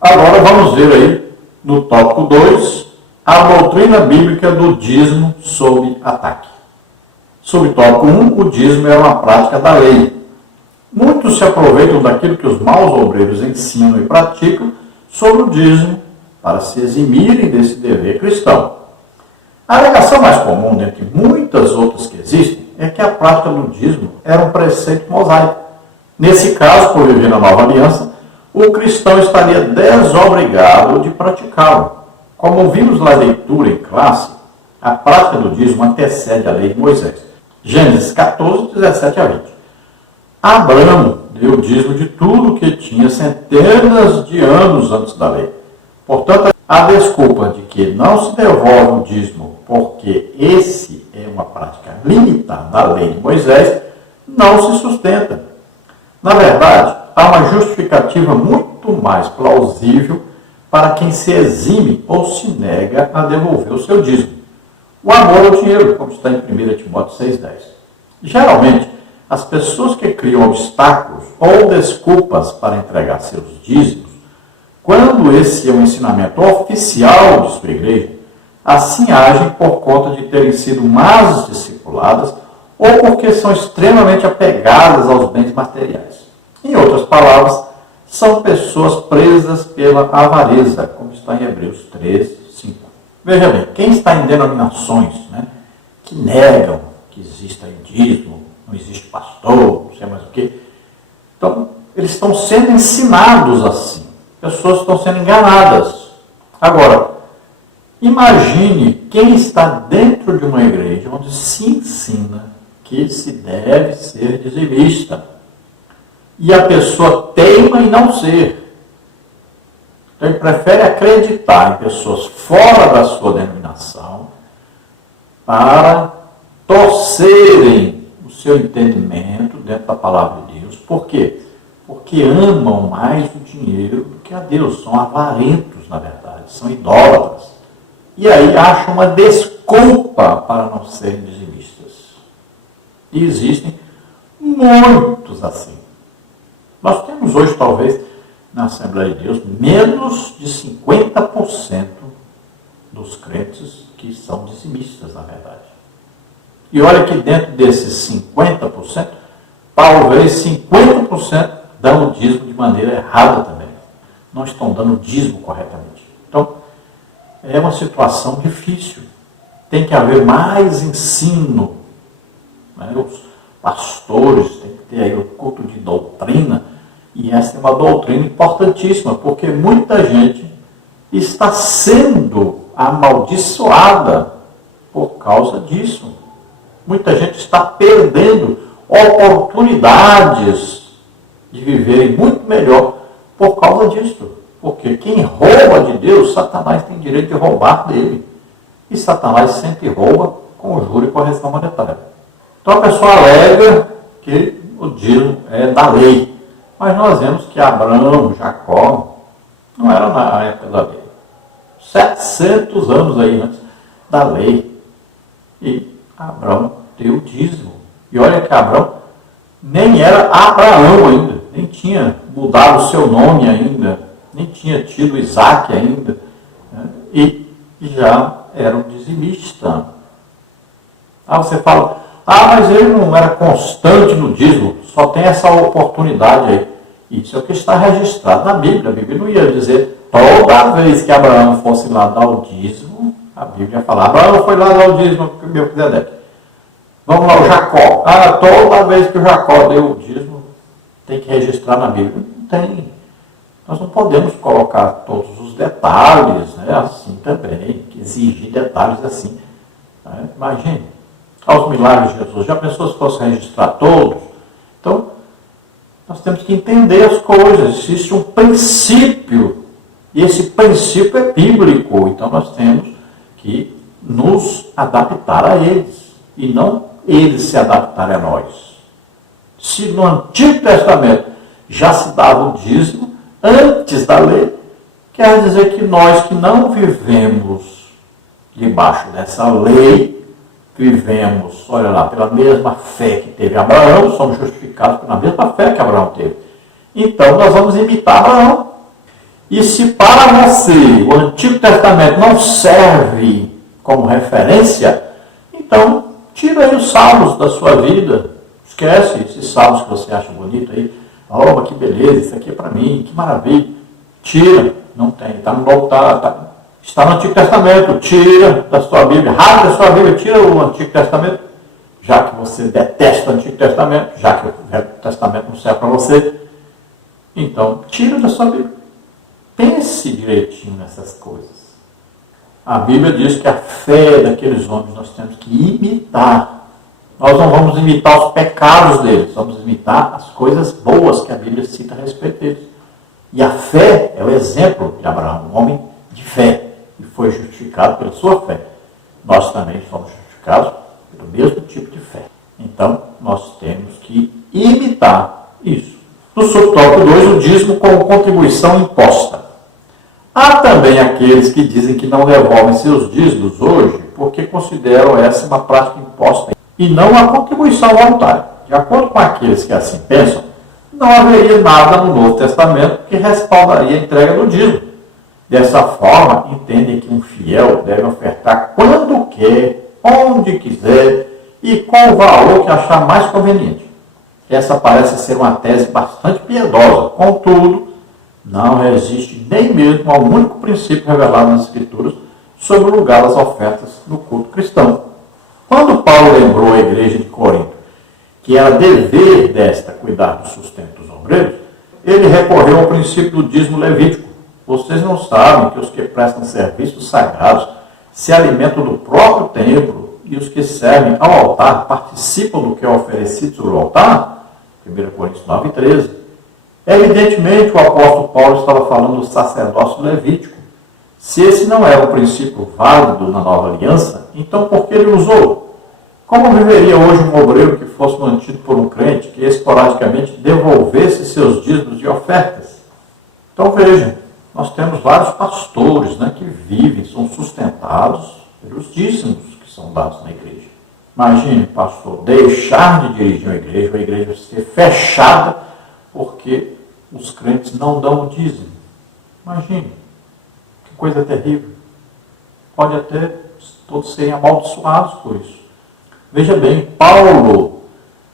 Agora vamos ver aí, no tópico 2, a doutrina bíblica do dízimo sob ataque. Sob tópico 1, o dízimo era uma prática da lei. Muitos se aproveitam daquilo que os maus obreiros ensinam e praticam sobre o dízimo para se eximirem desse dever cristão. A alegação mais comum, dentre muitas outras que existem, é que a prática do dízimo era um preceito mosaico. Nesse caso, por viver na nova aliança, o cristão estaria desobrigado de praticá-lo. Como vimos na leitura em classe, a prática do dízimo antecede a lei de Moisés. Gênesis 14, 17 a 20. Abraão deu o dízimo de tudo que tinha centenas de anos antes da lei. Portanto, a desculpa de que não se devolve o dízimo porque esse é uma prática limitada da lei de Moisés não se sustenta. Na verdade, há uma justificativa muito mais plausível para quem se exime ou se nega a devolver o seu dízimo. O amor ao dinheiro, como está em 1 Timóteo 6,10. Geralmente, as pessoas que criam obstáculos ou desculpas para entregar seus dízimos, quando esse é um ensinamento oficial de sua igreja, assim agem por conta de terem sido más discipuladas ou porque são extremamente apegadas aos bens materiais. Em outras palavras, são pessoas presas pela avareza, como está em Hebreus 13, 5. Veja bem, quem está em denominações que negam que exista dízimo, não existe pastor, não sei mais o quê, então eles estão sendo ensinados assim. Pessoas estão sendo enganadas. Agora, imagine quem está dentro de uma igreja onde se ensina que se deve ser dizimista. E a pessoa teima em não ser. Então ele prefere acreditar em pessoas fora da sua denominação para torcerem o seu entendimento dentro da palavra de Deus. Por quê? Porque amam mais o dinheiro do que a Deus. São avarentos, na verdade. São idólatras. E aí acham uma desculpa para não serem dizimistas. E existem muitos assim. Nós temos hoje, talvez, na Assembleia de Deus, menos de 50% dos crentes que são dizimistas, na verdade. E olha que dentro desses 50%, talvez 50% dão o dízimo de maneira errada também. Não estão dando o dízimo corretamente. Então, é uma situação difícil. Tem que haver mais ensino. Os pastores têm que ter aí o culto de doutrina. E essa é uma doutrina importantíssima, porque muita gente está sendo amaldiçoada por causa disso. Muita gente está perdendo oportunidades de viverem muito melhor por causa disso. Porque quem rouba de Deus, Satanás tem direito de roubar dele. E Satanás sempre rouba com juro e correção monetária. Então a pessoa alega que o dízimo é da lei. Mas nós vemos que Abraão, Jacó, não era na época da lei. 700 anos aí antes da lei. E Abraão deu o dízimo. E olha que Abraão nem era Abraão ainda, nem tinha mudado o seu nome ainda, nem tinha tido Isaac ainda, e já era um dizimista. Você fala, mas ele não era constante no dízimo, só tem essa oportunidade aí. Isso é o que está registrado na Bíblia. A Bíblia não ia dizer, toda vez que Abraão fosse lá dar o dízimo, a Bíblia ia falar, Abraão foi lá dar o dízimo para Melquisedeque. Vamos lá, o Jacó. Toda vez que o Jacó deu o dízimo, tem que registrar na Bíblia. Não tem. Nós não podemos colocar todos os detalhes, assim também, exigir detalhes assim. Imagine, aos milagres de Jesus, já pensou se fosse registrar todos? Então, nós temos que entender as coisas. Existe um princípio, e esse princípio é bíblico. Então, nós temos que nos adaptar a eles, e não eles se adaptarem a nós. Se no Antigo Testamento já se dava o dízimo, antes da lei, quer dizer que nós que não vivemos debaixo dessa lei, vivemos, olha lá, pela mesma fé que teve Abraão, somos justificados pela mesma fé que Abraão teve. Então nós vamos imitar Abraão. E se para você o Antigo Testamento não serve como referência, então tira aí os salmos da sua vida. Esquece esses salmos que você acha bonito aí. Oh, que beleza, isso aqui é para mim, que maravilha. Tira, não tem, está no Novo, está no Antigo Testamento, tira da sua Bíblia, rasga da sua Bíblia, tira o Antigo Testamento, já que você detesta o Antigo Testamento, já que o Velho Testamento não serve para você, então tira da sua Bíblia. Pense direitinho nessas coisas. A Bíblia diz que a fé daqueles homens nós temos que imitar. Nós não vamos imitar os pecados deles, vamos imitar as coisas boas que a Bíblia cita a respeito deles. E a fé é o exemplo de Abraão, um homem de fé, e foi justificado pela sua fé. Nós também somos justificados pelo mesmo tipo de fé. Então, nós temos que imitar isso. No subtópico 2, o dízimo como contribuição imposta. Há também aqueles que dizem que não devolvem seus dízimos hoje porque consideram essa uma prática imposta e não uma contribuição voluntária. De acordo com aqueles que assim pensam, não haveria nada no Novo Testamento que respaldaria a entrega do dízimo. Dessa forma, entendem que um fiel deve ofertar quando quer, onde quiser e com o valor que achar mais conveniente. Essa parece ser uma tese bastante piedosa, contudo, não resiste nem mesmo ao único princípio revelado nas Escrituras sobre o lugar das ofertas no culto cristão. Quando Paulo lembrou à igreja de Corinto que era dever desta cuidar do sustento dos obreiros, ele recorreu ao princípio do dízimo levítico. Vocês não sabem que os que prestam serviços sagrados se alimentam do próprio templo e os que servem ao altar participam do que é oferecido sobre o altar? 1 Coríntios 9:13. Evidentemente, o apóstolo Paulo estava falando do sacerdócio levítico. Se esse não era um princípio válido na nova aliança, então por que ele usou? Como viveria hoje um obreiro que fosse mantido por um crente que esporadicamente devolvesse seus dízimos e ofertas? Então vejam, nós temos vários pastores, que vivem, são sustentados pelos dízimos que são dados na igreja. Imagine, pastor, deixar de dirigir uma igreja, a igreja ser fechada porque os crentes não dão o dízimo. Imagine, que coisa terrível. Pode até todos serem amaldiçoados por isso. Veja bem, Paulo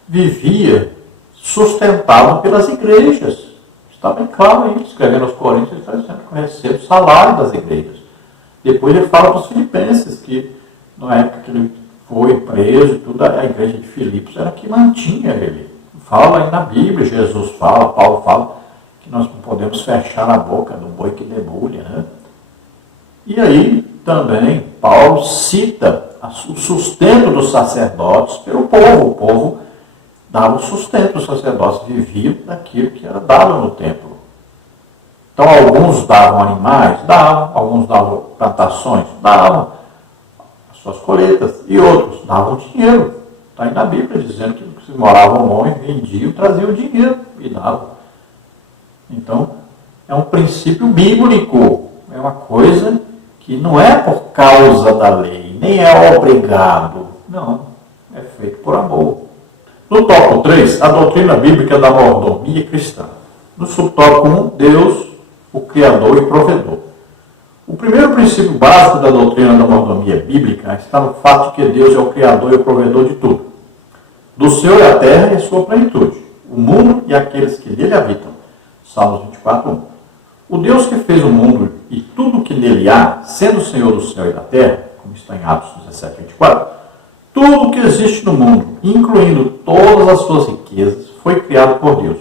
vivia sustentado pelas igrejas. Está bem claro aí, escrevendo aos Coríntios, ele está dizendo que recebe o salário das igrejas. Depois ele fala para os filipenses que, na época que ele foi preso e tudo, a igreja de Filipos era que mantinha ele. Fala aí na Bíblia, Jesus fala, Paulo fala, que nós não podemos fechar a boca do boi que debulha, E aí também Paulo cita o sustento dos sacerdotes pelo povo. O povo dava o sustento, os sacerdotes viviam daquilo que era dado no templo. Então alguns davam animais, davam, alguns davam plantações, davam as suas colheitas, e outros davam dinheiro. Está aí na Bíblia dizendo que se moravam longe, vendiam, traziam dinheiro e davam. Então, é um princípio bíblico, é uma coisa que não é por causa da lei, nem é obrigado, não, é feito por amor. No tópico 3, a doutrina bíblica da mordomia cristã. No subtópico 1, Deus, o Criador e Provedor. O primeiro princípio básico da doutrina da mordomia bíblica está no fato de que Deus é o Criador e o Provedor de tudo. Do céu e a terra e a sua plenitude, o mundo e aqueles que nele habitam. Salmos 24:1. O Deus que fez o mundo e tudo que nele há, sendo o Senhor do céu e da terra, como está em Atos 17:24, tudo que existe no mundo, incluindo todas as suas riquezas, foi criado por Deus.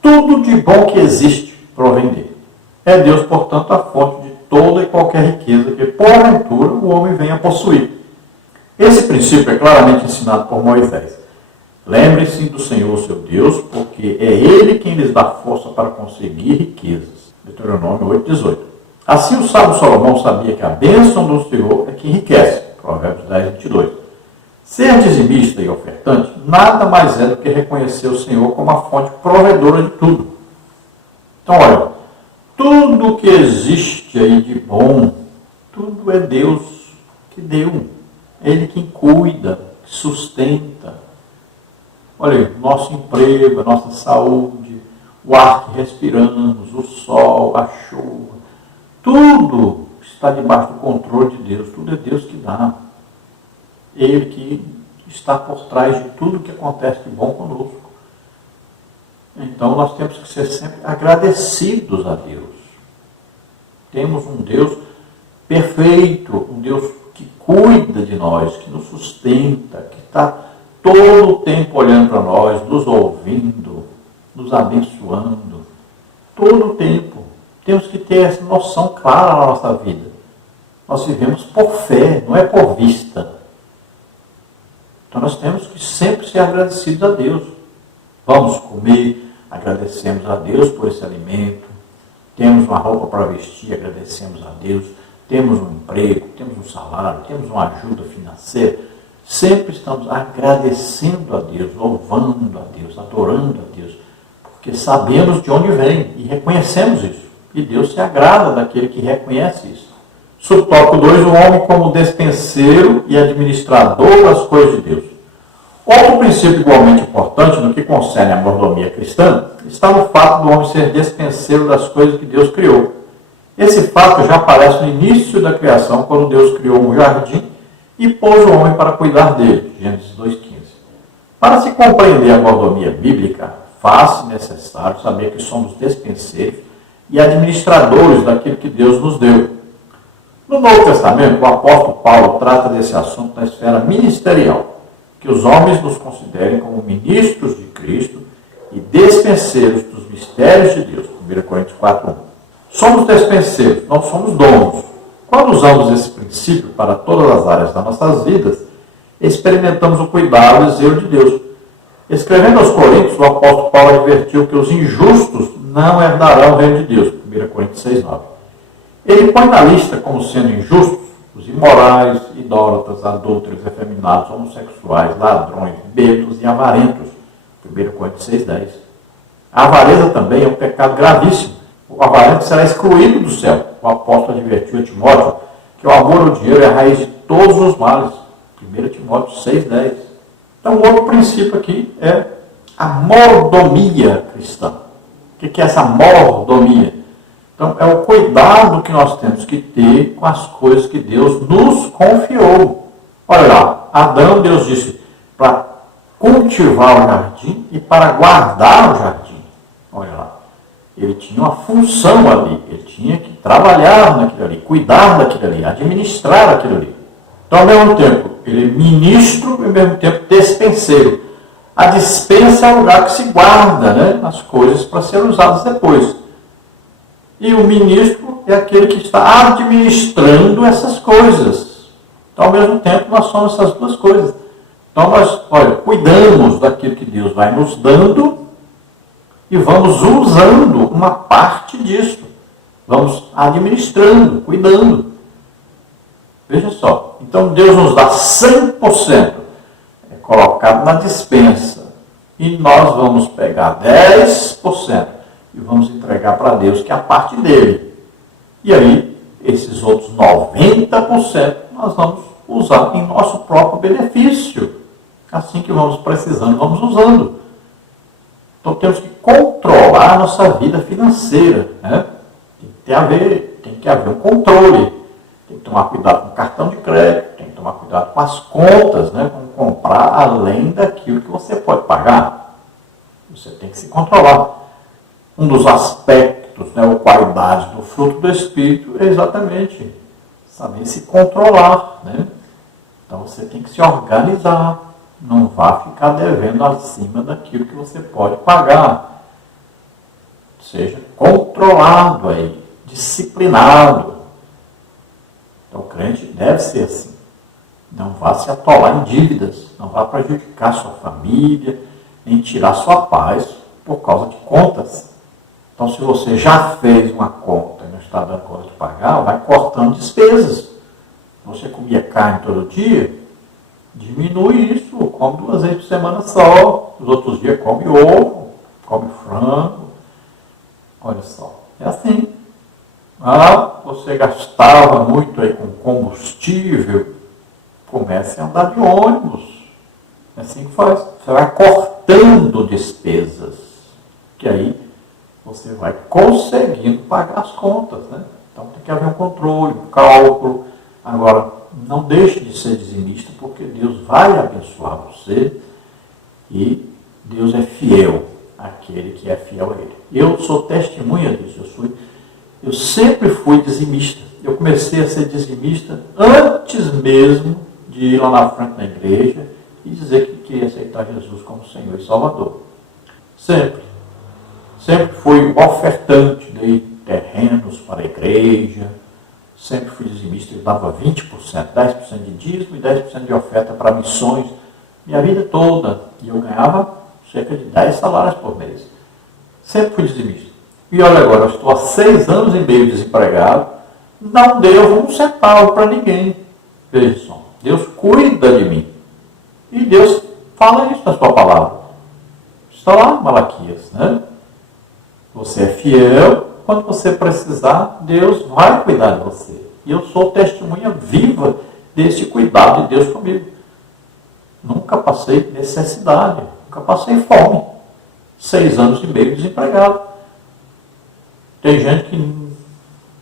Tudo de bom que existe provém dele. É Deus, portanto, a fonte de toda e qualquer riqueza que, porventura, o homem venha a possuir. Esse princípio é claramente ensinado por Moisés. Lembre-se do Senhor, seu Deus, porque é Ele quem lhes dá força para conseguir riquezas. Deuteronômio 8:18. Assim o sábio Salomão sabia que a bênção do Senhor é que enriquece. Provérbios 10:22. Ser dizimista e ofertante nada mais é do que reconhecer o Senhor como a fonte provedora de tudo. Então, olha, tudo que existe aí de bom, tudo é Deus que deu. É Ele quem cuida, que sustenta. Olha, nosso emprego, a nossa saúde, o ar que respiramos, o sol, a chuva, tudo está debaixo do controle de Deus, tudo é Deus que dá. Ele que está por trás de tudo que acontece de bom conosco. Então nós temos que ser sempre agradecidos a Deus. Temos um Deus perfeito, um Deus que cuida de nós, que nos sustenta, que está todo o tempo olhando para nós, nos ouvindo, nos abençoando. Todo o tempo. Temos que ter essa noção clara na nossa vida. Nós vivemos por fé, não é por vista. Então nós temos que sempre ser agradecidos a Deus. Vamos comer, agradecemos a Deus por esse alimento. Temos uma roupa para vestir, agradecemos a Deus. Temos um emprego, temos um salário, temos uma ajuda financeira. Sempre estamos agradecendo a Deus, louvando a Deus, adorando a Deus. Porque sabemos de onde vem e reconhecemos isso. E Deus se agrada daquele que reconhece isso. Subtópico 2, o homem como despenseiro e administrador das coisas de Deus. Outro princípio igualmente importante no que concerne a mordomia cristã está no fato do homem ser despenseiro das coisas que Deus criou. Esse fato já aparece no início da criação, quando Deus criou um jardim e pôs o homem para cuidar dele. Gênesis 2,15. Para se compreender a mordomia bíblica, faz-se necessário saber que somos despenseiros e administradores daquilo que Deus nos deu. No Novo Testamento, o apóstolo Paulo trata desse assunto na esfera ministerial, que os homens nos considerem como ministros de Cristo e despenseiros dos mistérios de Deus. 1 Coríntios 4:1. Somos despenseiros, não somos donos. Quando usamos esse princípio para todas as áreas das nossas vidas, experimentamos o cuidado e zelo de Deus. Escrevendo aos Coríntios, o apóstolo Paulo advertiu que os injustos não herdarão o reino de Deus. 1 Coríntios 6:9. Ele põe na lista como sendo injustos os imorais, idólatras, adúlteros, efeminados, homossexuais, ladrões, bêbados e avarentos. 1 Coríntios 6:10. A avareza também é um pecado gravíssimo. O avarento será excluído do céu. O apóstolo advertiu a Timóteo que o amor ao dinheiro é a raiz de todos os males. 1 Timóteo 6:10. Então, o outro princípio aqui é a mordomia cristã. O que é essa mordomia? Então, é o cuidado que nós temos que ter com as coisas que Deus nos confiou. Olha lá, Adão, Deus disse, para cultivar o jardim e para guardar o jardim. Olha lá. Ele tinha uma função ali, ele tinha que trabalhar naquilo ali, cuidar daquilo ali, administrar aquilo ali. Então, ao mesmo tempo, ele é ministro e ao mesmo tempo despenseiro. A despensa é o lugar que se guarda, né, as coisas para serem usadas depois. E o ministro é aquele que está administrando essas coisas. Então, ao mesmo tempo, nós somos essas duas coisas. Então, nós, cuidamos daquilo que Deus vai nos dando e vamos usando uma parte disso. Vamos administrando, cuidando. Veja só. Então, Deus nos dá 100%, colocado na despensa. E nós vamos pegar 10% e vamos entregar para Deus, que é a parte dele. E aí, esses outros 90% nós vamos usar em nosso próprio benefício. Assim que vamos precisando, vamos usando. Então temos que controlar a nossa vida financeira. Né? Tem que haver um controle. Tem que tomar cuidado com o cartão de crédito, tem que tomar cuidado com as contas, né? Com comprar além daquilo que você pode pagar. Você tem que se controlar. Um dos aspectos, né, ou qualidades do fruto do Espírito é exatamente saber se controlar. Né? Então você tem que se organizar. Não vá ficar devendo acima daquilo que você pode pagar. Seja controlado aí, disciplinado. Então o crente deve ser assim. Não vá se atolar em dívidas, não vá prejudicar sua família, nem tirar sua paz por causa de contas. Então, se você já fez uma conta e não está dando conta de pagar, vai cortando despesas. Você comia carne todo dia, diminui isso, come 2 vezes por semana só. Os outros dias come ovo, come frango. Olha só, é assim. Você gastava muito aí com combustível, comece a andar de ônibus. É assim que faz. Você vai cortando despesas, que aí você vai conseguindo pagar as contas, né? Então tem que haver um controle, um cálculo. Agora, não deixe de ser dizimista, porque Deus vai abençoar você e Deus é fiel àquele que é fiel a Ele. Eu sou testemunha disso. Eu sempre fui dizimista. Eu comecei a ser dizimista antes mesmo de ir lá na frente da igreja e dizer que queria aceitar Jesus como Senhor e Salvador. Sempre. Sempre fui ofertante, dei terrenos para a igreja, sempre fui dizimista, eu dava 20%, 10% de dízimo e 10% de oferta para missões, minha vida toda. E eu ganhava cerca de 10 salários por mês. Sempre fui dizimista. E olha agora, eu estou há 6 anos e meio desempregado, não devo um centavo para ninguém. Veja só, Deus cuida de mim. E Deus fala isso na sua palavra. Está lá em Malaquias, né? Você é fiel, quando você precisar, Deus vai cuidar de você. E eu sou testemunha viva desse cuidado de Deus comigo. Nunca passei necessidade, nunca passei fome. 6 anos e meio desempregado. Tem gente que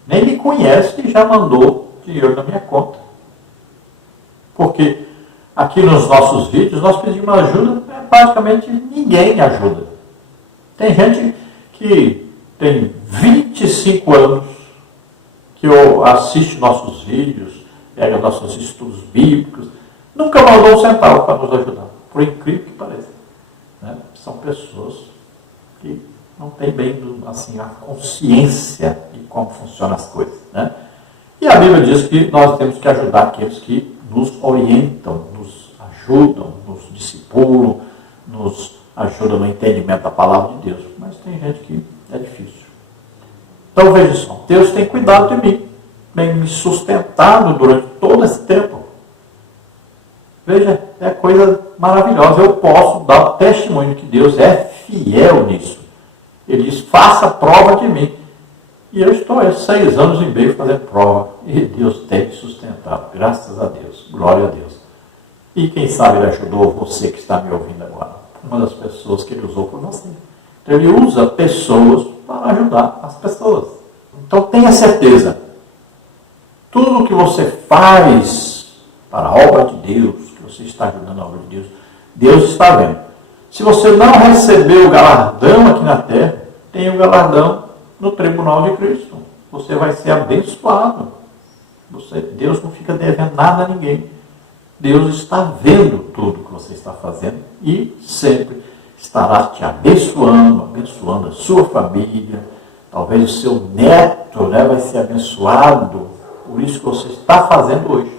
nem me conhece e já mandou dinheiro na minha conta. Porque aqui nos nossos vídeos nós pedimos ajuda, praticamente ninguém ajuda. Tem gente que tem 25 anos que eu assiste nossos vídeos, pega nossos estudos bíblicos, nunca mandou um centavo para nos ajudar, por incrível que pareça. Né? São pessoas que não têm bem assim, a consciência de como funcionam as coisas. Né? E a Bíblia diz que nós temos que ajudar aqueles que nos orientam, nos ajudam, nos discipulam, nos ajudam no entendimento da palavra de Deus. Mas tem gente que é difícil. Então veja só, Deus tem cuidado de mim, tem me sustentado durante todo esse tempo. Veja, é coisa maravilhosa. Eu posso dar testemunho que Deus é fiel nisso. Ele diz, faça prova de mim. E eu estou há 6 anos e meio fazendo prova. E Deus tem me sustentado. Graças a Deus. Glória a Deus. E quem sabe Ele ajudou você que está me ouvindo agora. Uma das pessoas que Ele usou foi você. Então Ele usa pessoas para ajudar as pessoas. Então tenha certeza. Tudo que você faz para a obra de Deus, que você está ajudando a obra de Deus, Deus está vendo. Se você não recebeu o galardão aqui na terra, tem o galardão no tribunal de Cristo. Você vai ser abençoado. Deus não fica devendo nada a ninguém. Deus está vendo tudo que você está fazendo e sempre estará te abençoando, abençoando a sua família. Talvez o seu neto, né, vai ser abençoado por isso que você está fazendo hoje.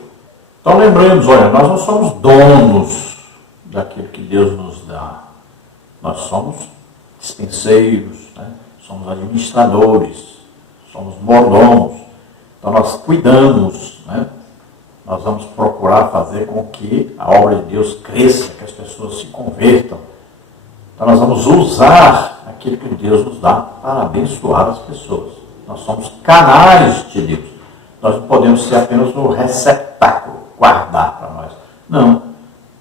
Então lembremos, olha, nós não somos donos daquilo que Deus nos dá. Nós somos dispenseiros, né? Somos administradores, somos mordomos. Então nós cuidamos, né? Nós vamos procurar fazer com que a obra de Deus cresça, que as pessoas se convertam. Então nós vamos usar aquilo que Deus nos dá para abençoar as pessoas. Nós somos canais de Deus. Nós não podemos ser apenas um receptáculo, guardar para nós. Não.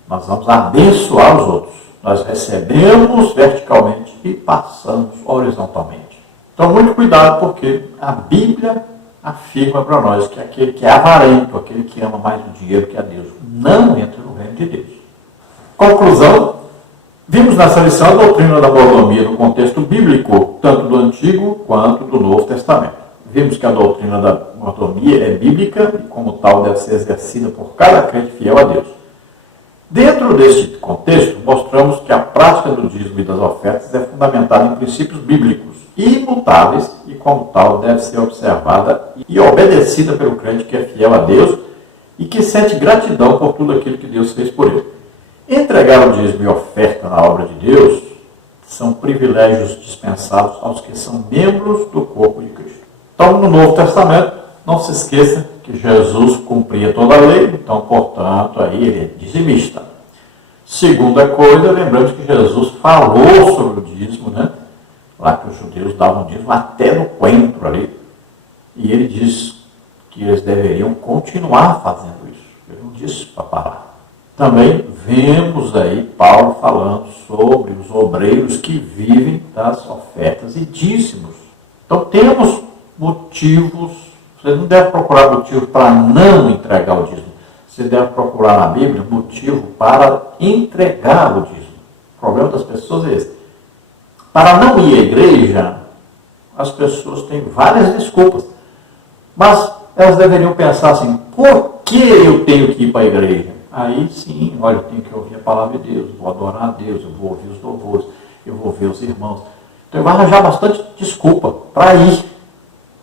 Nós vamos abençoar os outros. Nós recebemos verticalmente e passamos horizontalmente. Então, muito cuidado, porque a Bíblia afirma para nós que aquele que é avarento, aquele que ama mais o dinheiro que a Deus, não entra no reino de Deus. Conclusão, vimos nessa lição a doutrina da mordomia no contexto bíblico, tanto do Antigo quanto do Novo Testamento. Vimos que a doutrina da mordomia é bíblica e, como tal, deve ser exercida por cada crente fiel a Deus. Dentro deste contexto, mostramos que a prática do dízimo e das ofertas é fundamentada em princípios bíblicos, imutáveis, e como tal deve ser observada e obedecida pelo crente que é fiel a Deus e que sente gratidão por tudo aquilo que Deus fez por ele. Entregar o dízimo e oferta na obra de Deus são privilégios dispensados aos que são membros do corpo de Cristo. Então, no Novo Testamento, não se esqueça que Jesus cumpria toda a lei, então, portanto, aí ele é dizimista. Segunda coisa, lembrando que Jesus falou sobre o dízimo, né? Lá que os judeus davam dízimo até no coentro ali. E ele diz que eles deveriam continuar fazendo isso. Ele não disse para parar. Também vemos aí Paulo falando sobre os obreiros que vivem das ofertas e dízimos. Então temos motivos, você não deve procurar motivo para não entregar o dízimo. Você deve procurar na Bíblia motivo para entregar o dízimo. O problema das pessoas é esse. Para não ir à igreja, as pessoas têm várias desculpas. Mas elas deveriam pensar assim, por que eu tenho que ir para a igreja? Aí sim, olha, eu tenho que ouvir a palavra de Deus, vou adorar a Deus, eu vou ouvir os louvores, eu vou ver os irmãos. Então eu vou arranjar bastante desculpa para ir.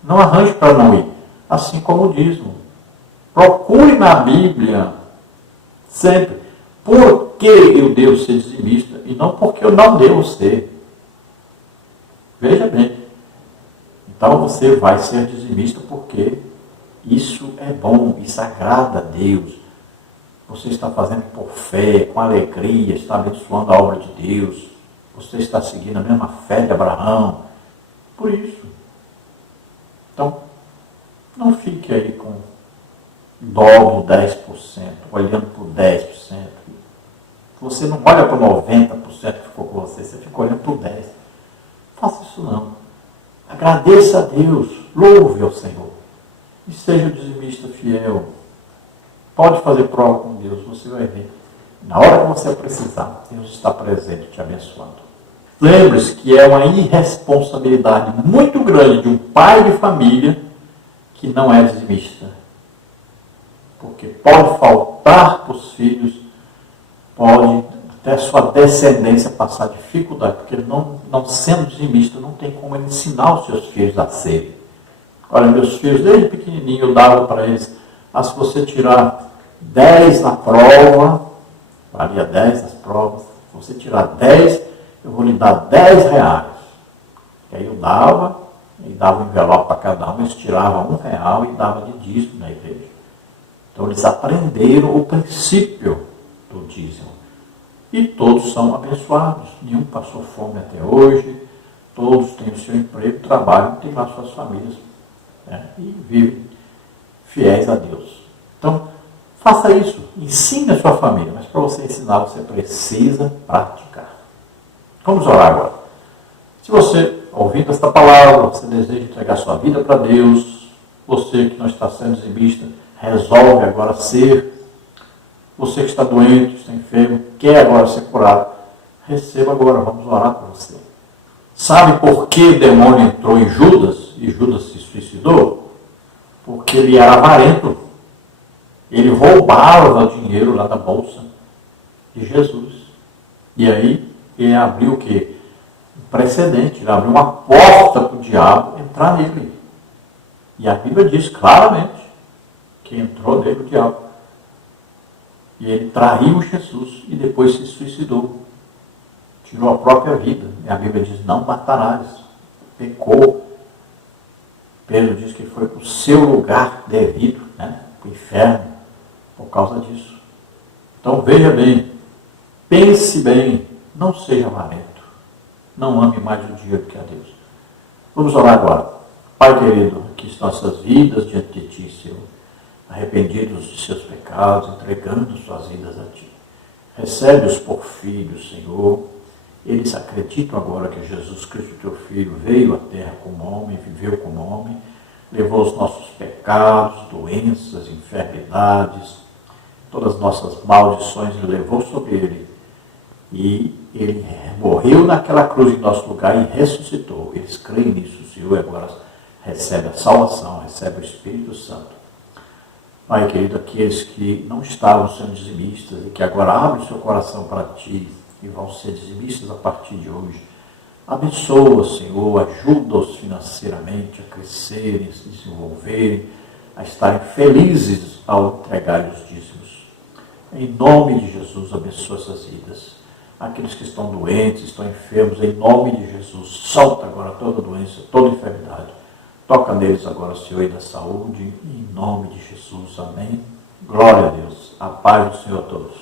Não arranje para não ir. Assim como o dízimo. Procure na Bíblia sempre por que eu devo ser dizimista e não porque eu não devo ser. Veja bem. Então você vai ser dizimista porque isso é bom, isso agrada a Deus. Você está fazendo por fé, com alegria, está abençoando a obra de Deus. Você está seguindo a mesma fé de Abraão. Por isso. Então, não fique aí com dó do 10%, olhando para o 10%. Você não olha para o 90% que ficou com você, você fica olhando para o 10%. Faça isso não. Agradeça a Deus, louve ao Senhor. E seja dizimista fiel. Pode fazer prova com Deus, você vai ver. Na hora que você precisar, Deus está presente te abençoando. Lembre-se que é uma irresponsabilidade muito grande de um pai de família que não é dizimista. Porque pode faltar para os filhos, pode até sua descendência passar dificuldade, porque não sendo dizimista, não tem como ele ensinar os seus filhos a serem. Olha, meus filhos, desde pequenininho, eu dava para eles, se você tirar 10 na prova, valia 10 nas provas, se você tirar 10, eu vou lhe dar 10 reais. E aí eu dava, e dava um envelope para cada um, eles tiravam R$1 e dava de dízimo na igreja. Então eles aprenderam o princípio do dízimo. E todos são abençoados. Nenhum passou fome até hoje, todos têm o seu emprego, trabalham, têm lá suas famílias, né? E vivem fiéis a Deus. Então, faça isso, ensine a sua família, mas para você ensinar, você precisa praticar. Vamos orar agora. Se você, ouvindo esta palavra, você deseja entregar sua vida para Deus, você que não está sendo dizimista, resolve agora ser, você que está doente, está enfermo, quer agora ser curado, receba agora, vamos orar por você. Sabe por que o demônio entrou em Judas e Judas se suicidou? Porque ele era avarento. Ele roubava o dinheiro lá da bolsa de Jesus. E aí ele abriu o quê? Um precedente, ele abriu uma porta para o diabo entrar nele. E a Bíblia diz claramente que entrou nele o diabo. E ele traiu Jesus e depois se suicidou. Tirou a própria vida. E a Bíblia diz, não matarás. Pecou. Pedro diz que foi para o seu lugar devido, né? Para o inferno, por causa disso. Então veja bem, pense bem, não seja avarento. Não ame mais o dinheiro que a Deus. Vamos orar agora. Pai querido, aqui estão nossas vidas diante de Ti, Senhor. Arrependidos de seus pecados, entregando suas vidas a Ti. Recebe-os por filhos, Senhor. Eles acreditam agora que Jesus Cristo, Teu Filho, veio à terra como homem, viveu como homem, levou os nossos pecados, doenças, enfermidades, todas as nossas maldições, Ele levou sobre Ele. E Ele morreu naquela cruz em nosso lugar e ressuscitou. Eles creem nisso, Senhor, e agora recebe a salvação, recebe o Espírito Santo. Pai querido, aqueles que não estavam sendo dizimistas e que agora abrem seu coração para Ti e vão ser dizimistas a partir de hoje, abençoa, Senhor, ajuda-os financeiramente a crescerem, a se desenvolverem, a estarem felizes ao entregarem os dízimos. Em nome de Jesus, abençoa essas vidas. Aqueles que estão doentes, estão enfermos, em nome de Jesus, solta agora toda doença, toda enfermidade. Toca neles agora, Senhor, e da saúde, em nome de Jesus. Amém. Glória a Deus. A paz do Senhor a todos.